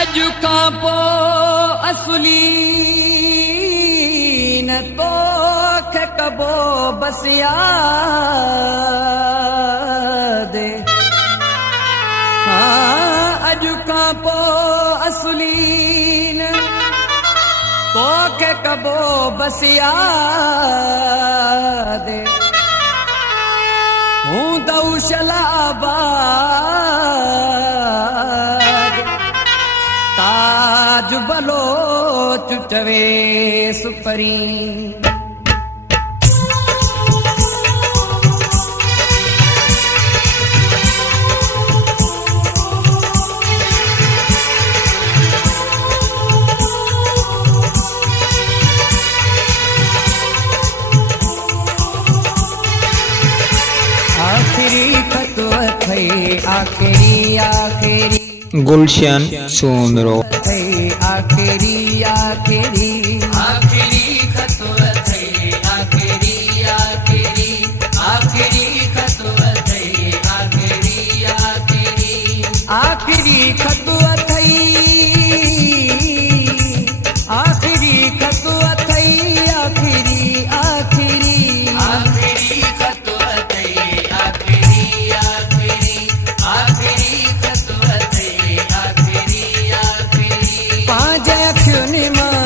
अॼु खां पोइ असुली न तोखे कबो बसि यादि अॼु खां पोइ असुली न तोखे कबो बसि यादि हूं दौशलाबाद ताज बलोच चवे सुपरी आखिरी खतवा थई आखिरी आखिरी गुलशन सोमरो आखिरी आखिरी आखिरी खतवा थई आखिरी आखिरी आखिरी खतवा थई आखिरी आखिरी आखिरी खतवा थई आखिरी खतवा थई आखिरी आखिरी आखिरी खतवा थई आखिरी आखिरी आखिरी खतवा थई आखिरी आखिरी पांच अखियुनि मां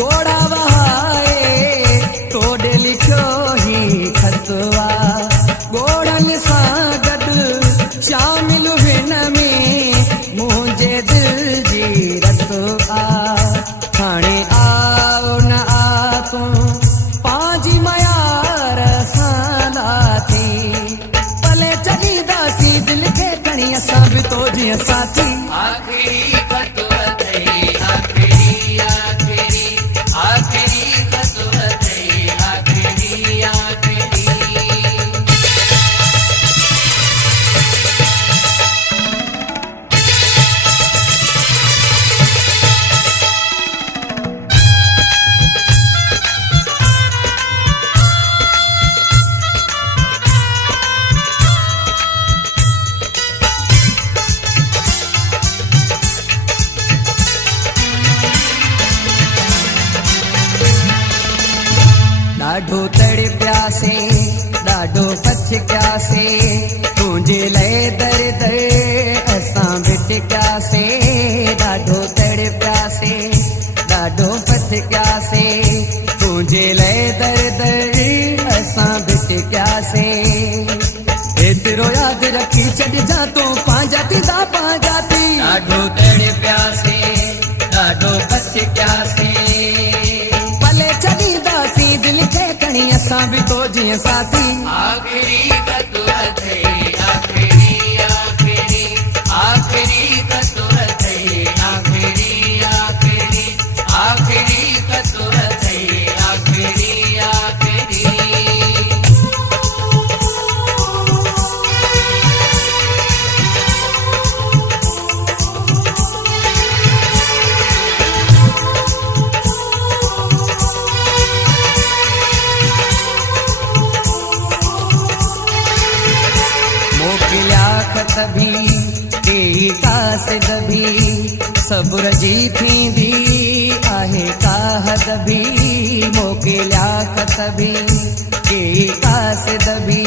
गोड़ा वहाए तोड़े लिखियो ही खतवा गोड़नि सां गॾु शामिल हिन में मुंहिंजे दिल जी रतो आ हाणे आओ न आ तूं पंहिंजी मयार सां लाथी भले चलींदासीं दिल खे खणी असां बि तो जीअं साथी आखिरी खतवा थई आखिरी आखिरी आखिरी खतवा थई आखिरी आखिरी ॾाढो तड़पियासे ॾाढो पछियासे तुंहिंजे लाइ दर दर असां भिटकियासे ॾाढो तड़पियासे ॾाढो पछियासे तुंहिंजे लाइ दर दर असां भिटकियासे एतिरो यादि रखी छॾिजां तूं पंहिंजा थींदा पंहिंजा थी ॾाढो तड़पियासे ॾाढो पछियासे भले छॾींदासीं दिल खे खणी असां बि तो जीअं साथी आखिरी खतवा थई आखिरी आखिरी आखिरी खतवा थई आखिरी आखिरी आखिरी खतवा थई आखिरी आखिरी मोकिलिया खत भी केई कासिद भी सब्र जी थींदी आहे का हद भी मोकिलिया खत भी केई कासिद भी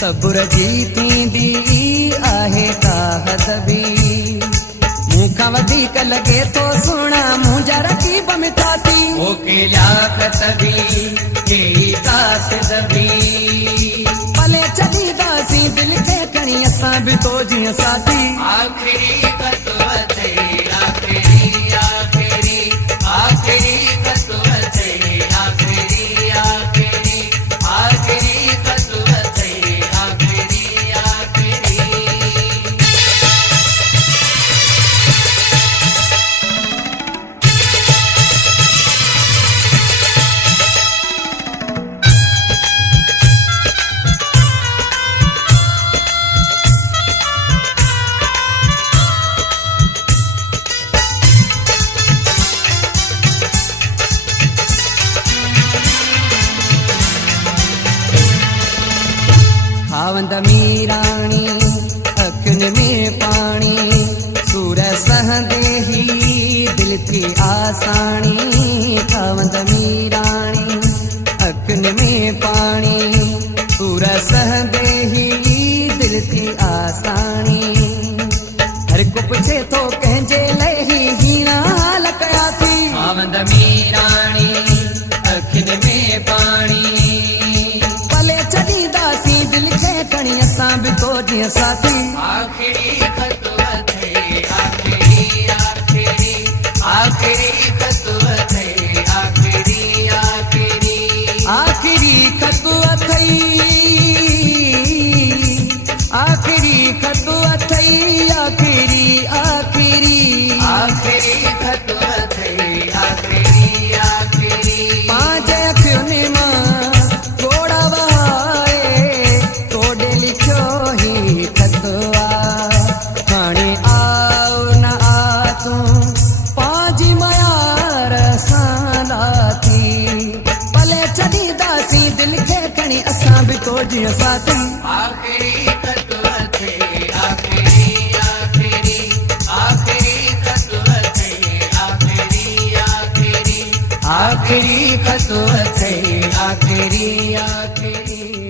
सब्र जी थींदी आहे का हद भी मूंखां वधीक लॻे थो सुहिणा मुंहिंजा रकीब में थाती मोकिलिया खत भी केई कासिद भी भले छॾींदासीं दिल खे खणी असां बि तो जीअं साथी आखिरी खतवा थई आखिरी आखिरी आखिरी खतवा थई आखिरी आखिरी आखिरी खतवा थई आखिरी आखिरी खावंद मीराणी अखियुनि में पाणी सूर सहंदे ही थी आसानी ठवंद मीराणी अखिन में पाणी पूरा सहंदे ही दिल थी आसानी हर को पुछे तो कंहिंजे लाइ हीरा लकया थी ठवंद मीराणी अखिन में पाणी भले छॾींदासीं दिल खे खणी असां बि तो जीअं साथी आखिरी खत अथई आखिरी आखिरी आखिरी खत अथई आखिरी आखिरी आखिरी खत अथई आखिरी खत अथई आखिरी आखिरी आखिरी खत अथई आखिरी आखिरी पंहिंजे अखियुनि मां थोड़ा वहाए तोड़े लिखियो ही खतवा हाणे आओ न आ तूं पंहिंजी मयार सां लाथी भले छॾींदासीं दिल खे खणी असां बि तो जीअं साथी आखिरी खत अथई आखिरी आखिरी आखिरी खत अथई आखिरी आखिरी आखिरी खत अथई आखिरी आखिरी